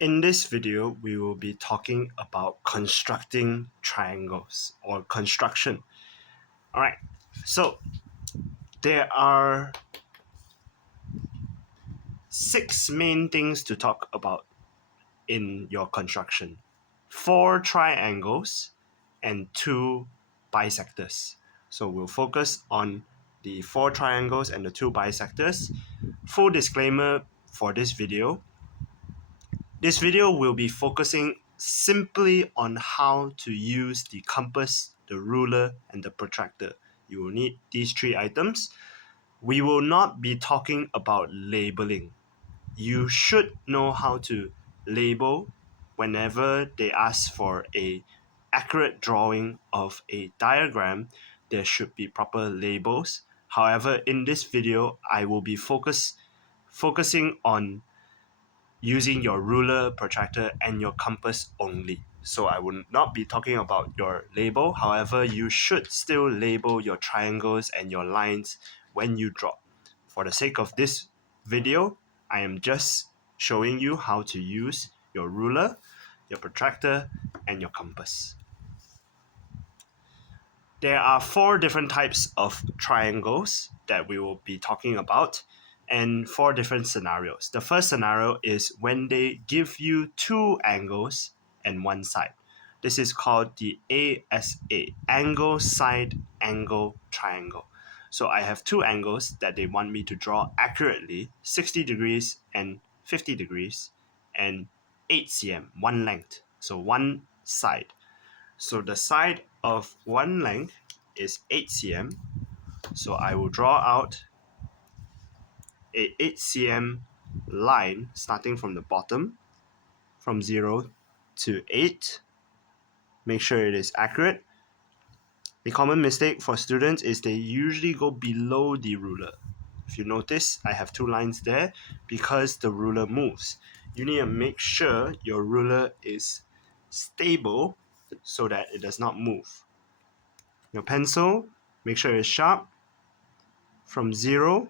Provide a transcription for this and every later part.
In this video, we will be talking about constructing triangles or construction. All right, so there are 6 main things to talk about in your construction: 4 triangles and 2 bisectors. So we'll focus on the 4 triangles and the 2 bisectors. Full disclaimer for this video: this video will be focusing simply on how to use the compass, the ruler, and the protractor. You will need these 3 items. We will not be talking about labeling. You should know how to label whenever they ask for a accurate drawing of a diagram. There should be proper labels. However, in this video, I will be focusing on using your ruler, protractor, and your compass only. So I will not be talking about your label. However, you should still label your triangles and your lines when you draw. For the sake of this video, I am just showing you how to use your ruler, your protractor, and your compass. There are 4 different types of triangles that we will be talking about, and 4 different scenarios. The first scenario is when they give you 2 angles and 1 side. This is called the ASA, angle side angle triangle. So I have 2 angles that they want me to draw accurately, 60 degrees and 50 degrees, and 8 cm, one length, so one side. So the side of one length is 8 cm. So I will draw out a 8 cm line starting from the bottom, from 0 to 8. Make sure it is accurate. The common mistake for students is they usually go below the ruler. If you notice, I have 2 lines there because the ruler moves. You need to make sure your ruler is stable so that it does not move. Your pencil, make sure it's sharp. From 0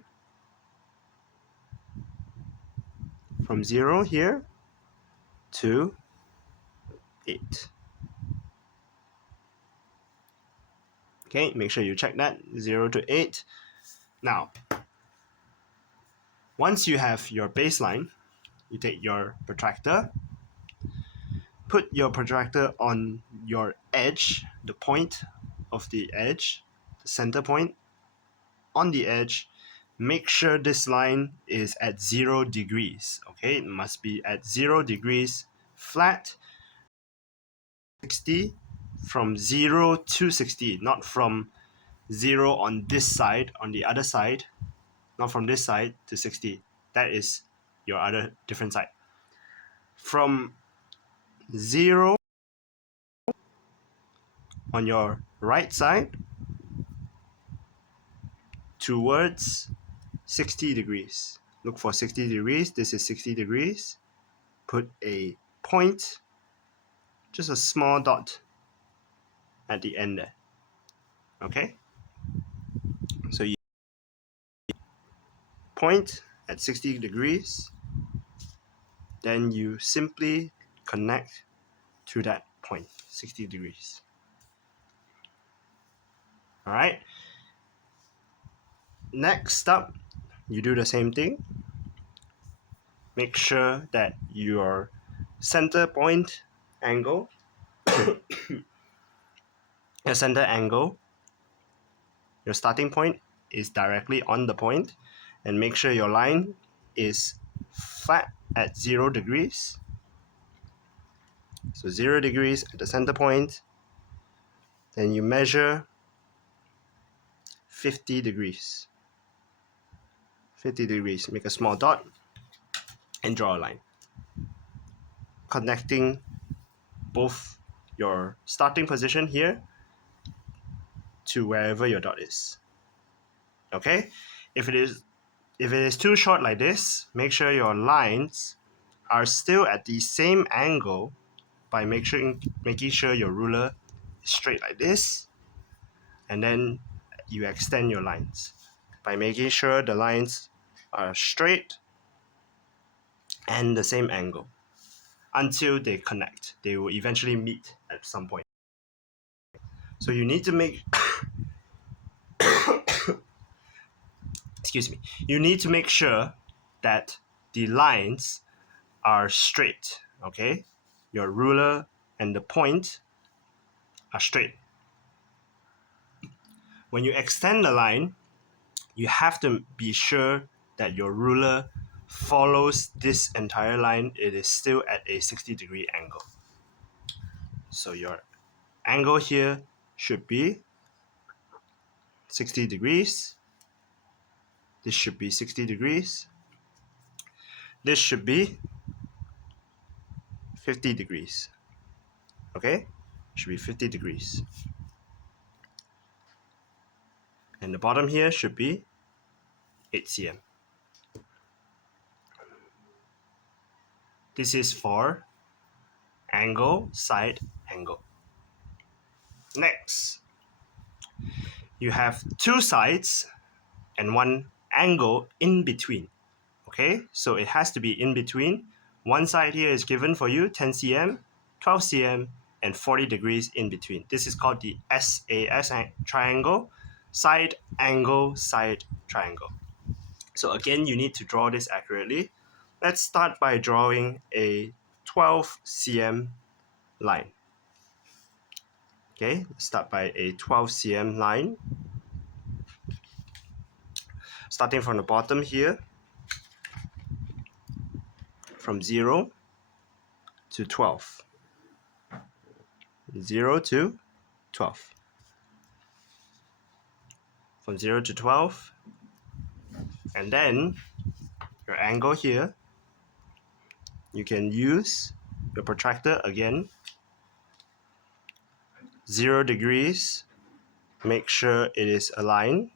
here to 8. Okay, make sure you check that, 0 to 8. Now, once you have your baseline, you take your protractor, put your protractor on your edge, the point of the edge, the center point on the edge. Make sure this line is at 0 degrees. Okay, it must be at 0 degrees flat. 60 from 0 to 60, not from 0 on this side, on the other side, not from this side to 60. That is your other different side. From 0 on your right side towards 60 degrees. Look for 60 degrees. This is 60 degrees. Put a point, just a small dot at the end there. Okay? So you point at 60 degrees, then you simply connect to that point, 60 degrees. All right. Next up, you do the same thing. Make sure that your center point angle, your center angle, your starting point is directly on the point, and make sure your line is flat at 0 degrees. So 0 degrees at the center point. Then you measure 50 degrees. 50 degrees. Make a small dot and draw a line, connecting both your starting position here to wherever your dot is. Okay? If it is too short like this, make sure your lines are still at the same angle by making sure your ruler is straight like this, and then you extend your lines by making sure the lines are straight and the same angle. until they connect. They will eventually meet at some point. So you need to make excuse me. You need to make sure that the lines are straight, okay? Your ruler and the point are straight. When you extend the line, you have to be sure that your ruler follows this entire line. It is still at a 60-degree angle. So your angle here should be 60 degrees. This should be 60 degrees. This should be 50 degrees. Okay? Should be 50 degrees. And the bottom here should be 8 cm. This is for angle, side, angle. Next, you have two sides and one angle in between. Okay, so it has to be in between. One side here is given for you 10 cm, 12 cm, and 40 degrees in between. This is called the SAS triangle, side angle, side triangle. So again, you need to draw this accurately. Let's start by drawing a 12 cm line. Okay, let's start by a 12 cm line. Starting from the bottom here, from 0 to 12. 0 to 12. From 0 to 12. And then your angle here, you can use your protractor again. 0 degrees. Make sure it is aligned.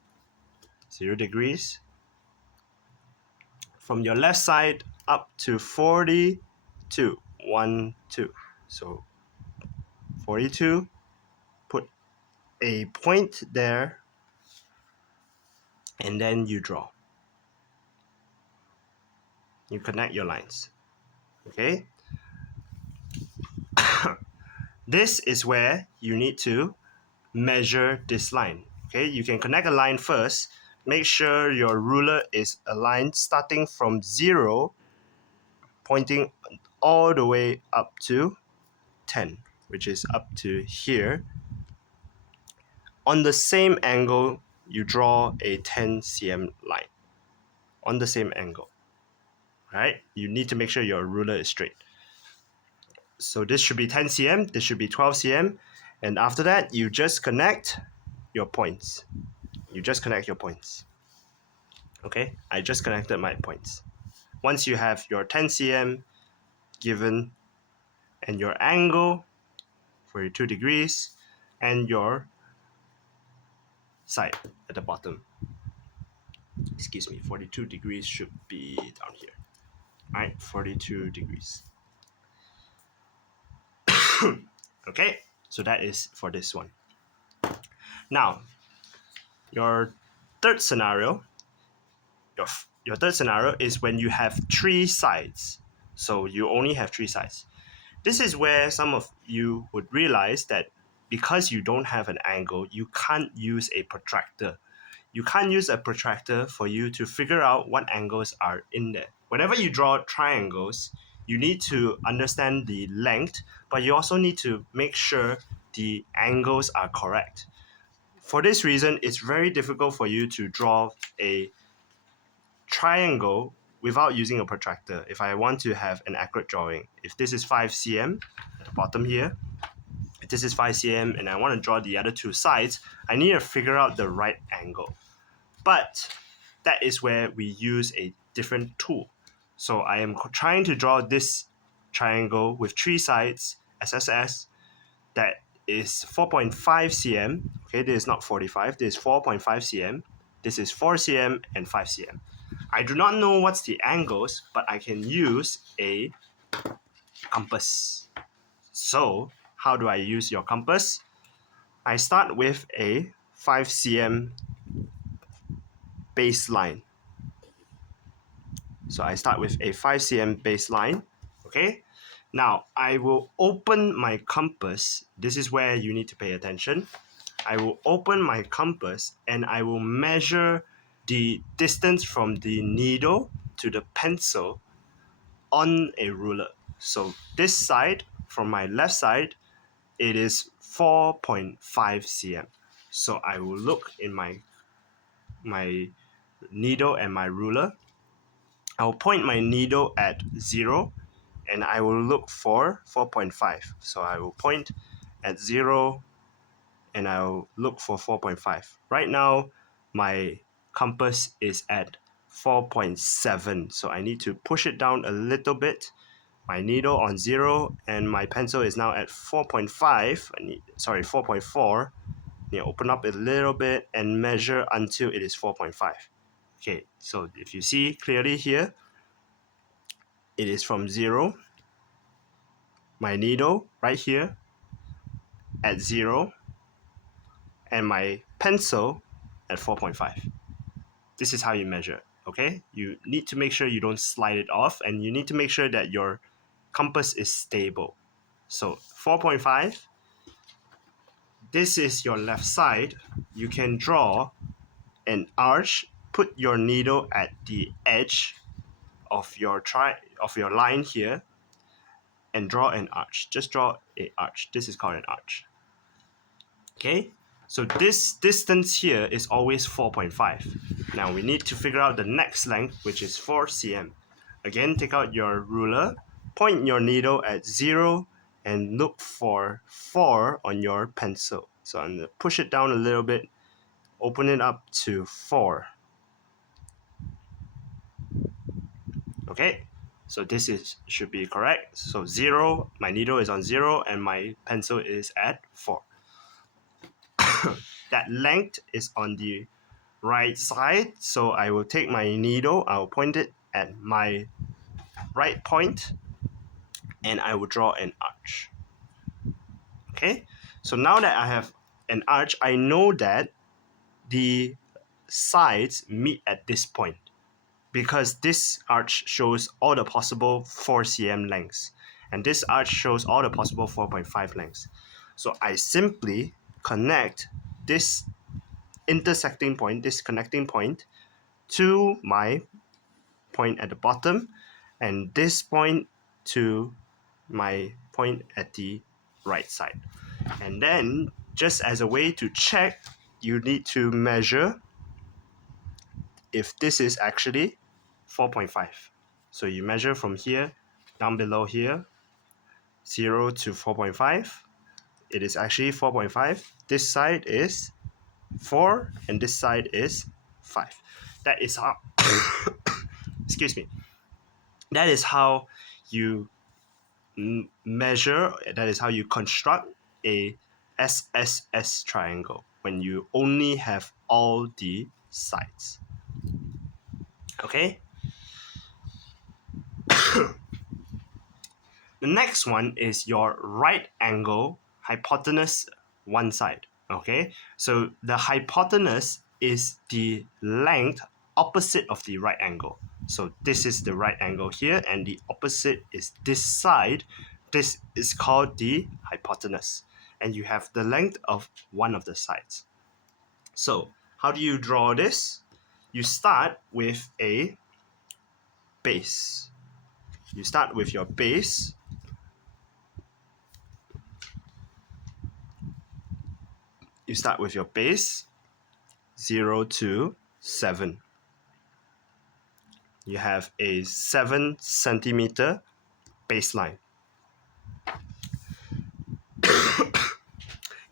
0 degrees. From your left side up to 42. 1, 2. So 42. Put a point there. And then you draw. You connect your lines. Okay? This is where you need to measure this line. Okay, you can connect a line first. Make sure your ruler is aligned starting from 0, pointing all the way up to 10, which is up to here. On the same angle, you draw a 10 cm line. On the same angle. Right? You need to make sure your ruler is straight. So this should be 10 cm, this should be 12 cm, and after that, you just connect your points. You just connect your points. Okay, I just connected my points. Once you have your 10 cm given and your angle for your 2 degrees and your side at the bottom. Excuse me, 42 degrees should be down here. Alright, 42 degrees. Okay, so that is for this one. Now, your third scenario, your third scenario is when you have 3 sides. So you only have 3 sides. This is where some of you would realize that because you don't have an angle, you can't use a protractor. You can't use a protractor for you to figure out what angles are in there. Whenever you draw triangles, you need to understand the length, but you also need to make sure the angles are correct. For this reason, it's very difficult for you to draw a triangle without using a protractor. If I want to have an accurate drawing, if this is 5 cm at the bottom here, if this is 5 cm and I want to draw the other 2 sides, I need to figure out the right angle. But that is where we use a different tool. So I am trying to draw this triangle with 3 sides, SSS, that is 4.5 cm. Okay, this is not 45, this is 4.5 cm. This is 4 cm and 5 cm. I do not know what's the angles, but I can use a compass. So how do I use your compass? I start with a 5 cm baseline. So I start with a 5 cm baseline. Okay. Now, I will open my compass. This is where you need to pay attention. I will open my compass and I will measure the distance from the needle to the pencil on a ruler. So this side, from my left side, it is 4.5 cm. So I will look in my needle and my ruler. I'll point my needle at 0 and I will look for 4.5. So I will point at 0 and I'll look for 4.5. Right now, my compass is at 4.7. So I need to push it down a little bit. My needle on 0 and my pencil is now at 4.5. 4.4. Open up a little bit and measure until it is 4.5. Okay, so if you see clearly here, it is from 0, my needle right here at 0, and my pencil at 4.5. This is how you measure, okay? You need to make sure you don't slide it off, and you need to make sure that your compass is stable. So 4.5, this is your left side. You can draw an arch, put your needle at the edge of your line here, and draw an arch. Just draw an arch. This is called an arch. Okay, so this distance here is always 4.5. Now we need to figure out the next length, which is 4 cm. Again, take out your ruler, point your needle at 0, and look for 4 on your pencil. So I'm going to push it down a little bit, open it up to 4. Okay, so this should be correct. So 0, my needle is on 0, and my pencil is at 4. That length is on the right side, so I will take my needle, I'll point it at my right point, and I will draw an arch. Okay, so now that I have an arch, I know that the sides meet at this point because this arch shows all the possible 4 cm lengths, and this arch shows all the possible 4.5 lengths. So I simply connect this intersecting point, this connecting point, to my point at the bottom, and this point to my point at the right side. And then, just as a way to check, you need to measure if this is actually 4.5. So you measure from here, down below here, 0 to 4.5. It is actually 4.5. This side is 4, and this side is 5. That is how, excuse me, that is how you measure, that is how you construct a SSS triangle when you only have all the sides. Okay? The next one is your right angle hypotenuse one side. Okay? So the hypotenuse is the length opposite of the right angle. So this is the right angle here, and the opposite is this side. This is called the hypotenuse, and you have the length of one of the sides. So how do you draw this? You start with a base. You start with your base. You start with your base, 0 to 7. You have a 7 centimeter baseline.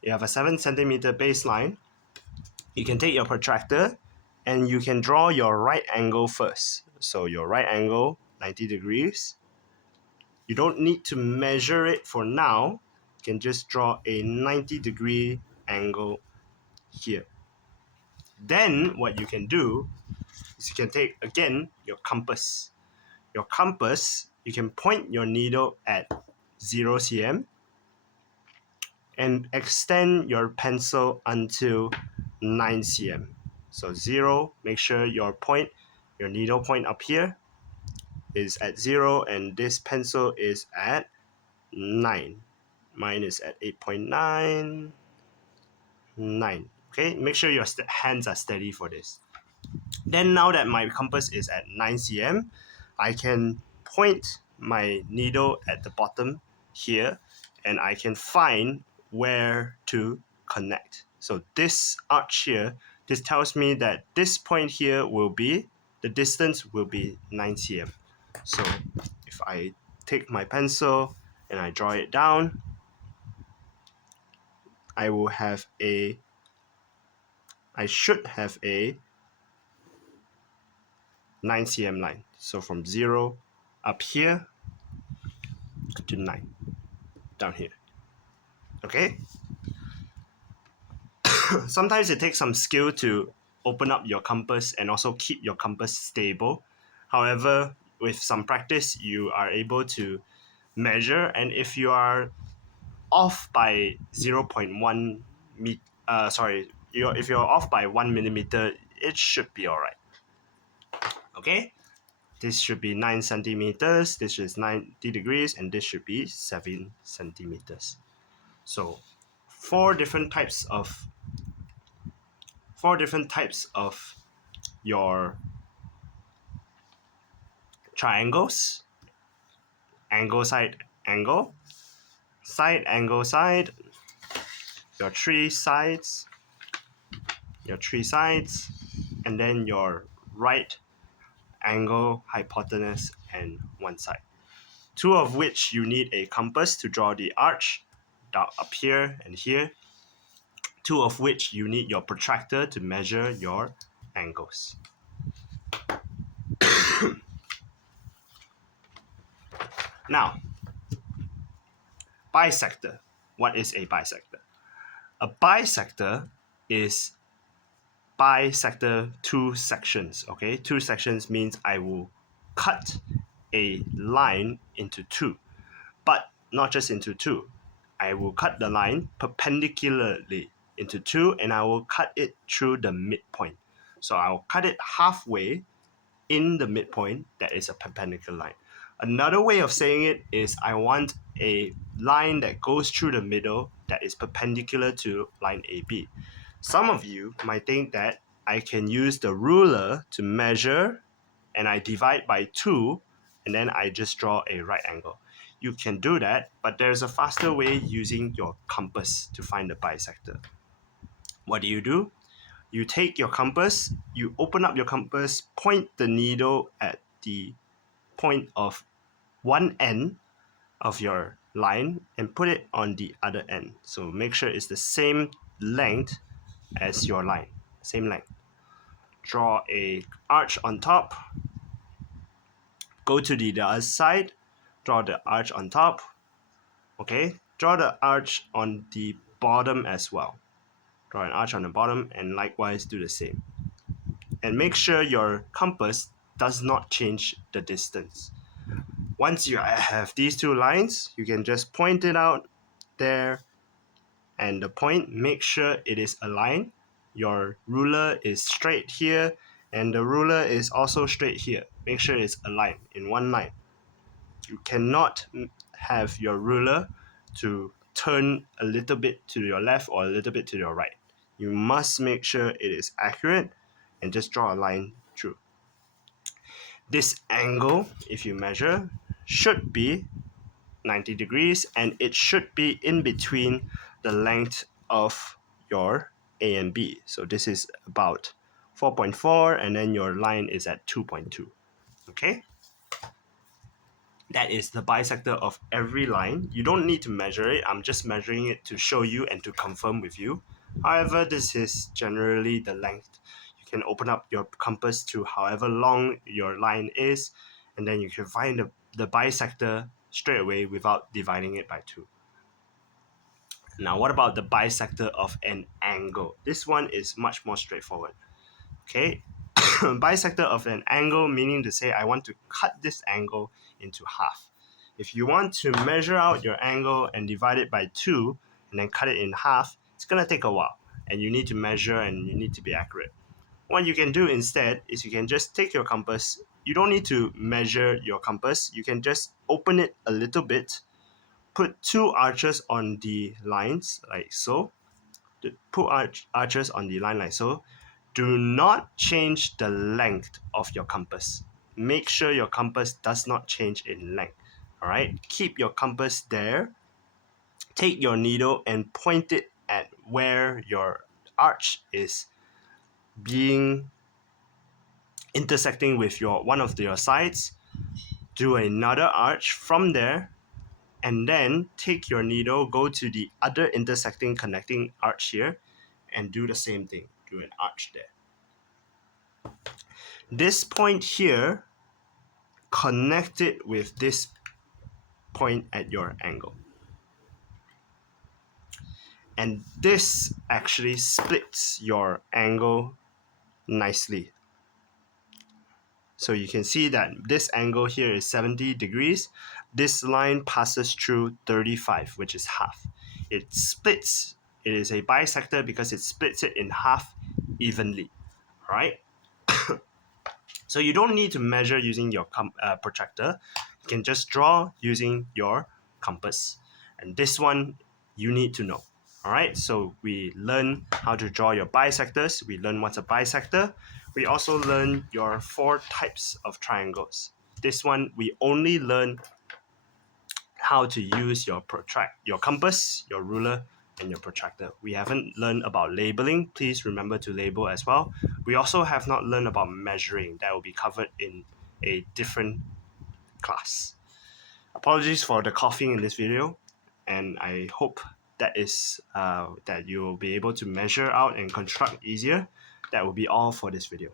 You have a 7 centimeter baseline. You can take your protractor and you can draw your right angle first. So your right angle, 90 degrees. You don't need to measure it for now. You can just draw a 90-degree angle here. Then what you can do is you can take, again, your compass. Your compass, you can point your needle at 0 cm and extend your pencil until 9 cm. So 0, make sure your needle point up here is at 0, and this pencil is at 9. Mine is at 8.99. Okay, make sure your hands are steady for this. Then now that my compass is at 9 cm, I can point my needle at the bottom here and I can find where to connect. So this arch here, this tells me that this point here will be, the distance will be 9 cm. So if I take my pencil and I draw it down, I will have a, I should have a 9 cm line. So from 0 up here to 9 down here. Okay? Sometimes it takes some skill to open up your compass and also keep your compass stable. However, with some practice, you are able to measure, and if you are off by 0.1 if you're off by 1 millimeter, it should be all right. Okay? This should be 9 centimeters, this is 90 degrees, and this should be 7 centimeters. So four different types of your triangles: angle, side angle, side angle, side, your three sides, and then your right angle, hypotenuse, and one side. Two of which you need a compass to draw the arch down up here and here. Two of which you need your protractor to measure your angles. Now, bisector. What is a bisector? A bisector is bisector two sections. Okay, two sections means I will cut a line into two, but not just into two. I will cut the line perpendicularly into two, and I will cut it through the midpoint. So I'll cut it halfway in the midpoint. That is a perpendicular line. Another way of saying it is I want a line that goes through the middle that is perpendicular to line AB. Some of you might think that I can use the ruler to measure and I divide by 2 and then I just draw a right angle. You can do that, but there's a faster way using your compass to find the bisector. What do? You take your compass, you open up your compass, point the needle at the point of one end of your line and put it on the other end. So make sure it's the same length as your line, same length. Draw a arch on top, go to the other side, draw the arch on top. Okay, draw the arch on the bottom as well. Draw an arch on the bottom and likewise do the same. And make sure your compass does not change the distance. Once you have these two lines, you can just point it out there and the point, make sure it is aligned. Your ruler is straight here and the ruler is also straight here. Make sure it's aligned in one line. You cannot have your ruler to turn a little bit to your left or a little bit to your right. You must make sure it is accurate and just draw a line through. This angle, if you measure, should be 90 degrees and it should be in between the length of your A and B. So this is about 4.4 and then your line is at 2.2. Okay? That is the bisector of every line. You don't need to measure it. I'm just measuring it to show you and to confirm with you. However, this is generally the length. You can open up your compass to however long your line is, and then you can find the bisector straight away without dividing it by 2. Now, what about the bisector of an angle? This one is much more straightforward. Okay, bisector of an angle, meaning to say I want to cut this angle into half. If you want to measure out your angle and divide it by 2 and then cut it in half, it's going to take a while and you need to measure and you need to be accurate. What you can do instead is you can just take your compass. You don't need to measure your compass. You can just open it a little bit, put two arches on the lines like so. Put arches on the line like so. Do not change the length of your compass. Make sure your compass does not change in length. All right, keep your compass there. Take your needle and point it at where your arch is being intersecting with your one of your sides. Do another arch from there, and then take your needle, go to the other intersecting connecting arch here, and do the same thing. Do an arch there. This point here, connect it with this point at your angle. And this actually splits your angle nicely. So you can see that this angle here is 70 degrees. This line passes through 35, which is half. It splits. It is a bisector because it splits it in half evenly. All right? So you don't need to measure using your protractor. You can just draw using your compass. And this one you need to know. All right, so we learn how to draw your bisectors. We learn what's a bisector. We also learn your 4 types of triangles. This one we only learn how to use your compass, your ruler, and your protractor. We haven't learned about labeling. Please remember to label as well. We also have not learned about measuring. That will be covered in a different class. Apologies for the coughing in this video, and I hope that you will be able to measure out and construct easier. That will be all for this video.